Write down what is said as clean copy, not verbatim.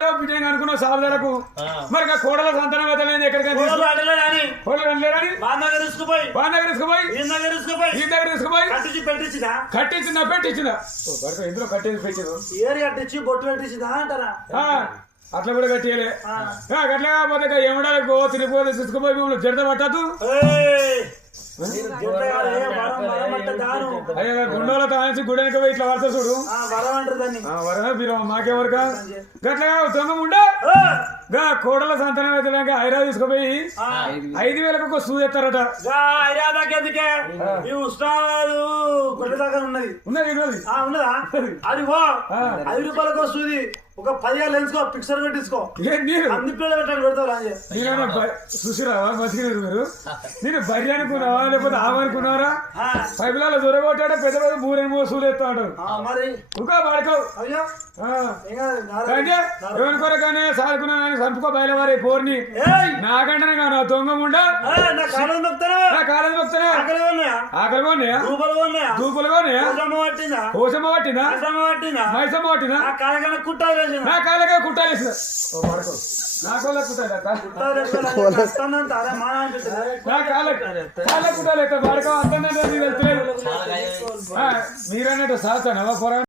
విజయం అనుకున్న సాగులకు మరి కోడల సంతానం వదలేదు ఎక్కడికైనా కట్టించిందా పెట్టించిందా ఇందులో కట్టేది కట్టించి బొట్టు పెట్టించిందా అంటారా అట్లా కూడా కట్టేయలే అట్లా కాకపోతే ఏమడాలి గో తిరిగిపోతే తీసుకుపోయి మిమ్మల్ని జడత పట్టద్దు గుండోల తానించి గుడెనక ఇట్లా వరుస చూడు వరం మాకెవరక గట్లా దొంగ ఉండ కోడల సంతానం అయితే హైదరాబాద్ తీసుకుపోయి 5,000 ఒక సూది ఎత్తారట ఉన్నదా అది 5 రూపాయలకు సూది ఒక 10 లెన్స్కో పిక్చర్ పెట్టించుకో అన్ని పిల్లలు పెట్టాలి పెడతావు చూసిరావా మసిగినారు మీరు నేను బరి అనుకున్నావా లేకపోతే ఆవనుకున్నారా పైపులలో దొరగొట్టాడు పెద్ద పెద్ద బూరెని మోసూలు ఎత్తా ఉంటాడు ఇంకా పడుకోవు ఎవరి కొరకనే సాదుకున్నా కానీ చంపుకో బయలువారి పోర్ని నాకంటే కాను దొంగ ఉండ కాలేజ్ మొక్తానే ఆకలి కొన్నాయా దూపులు కొన్నాయా కోసమ్మ పట్టిందా మైసమ్మ పట్టిందా నా కాళ్ళకే కుట్టాలేసిన నా కోళ్ళ కుట్టాలి పడక అర్థం వెళ్తలేదు మీరన్నట్టు సాగుతాను పోరా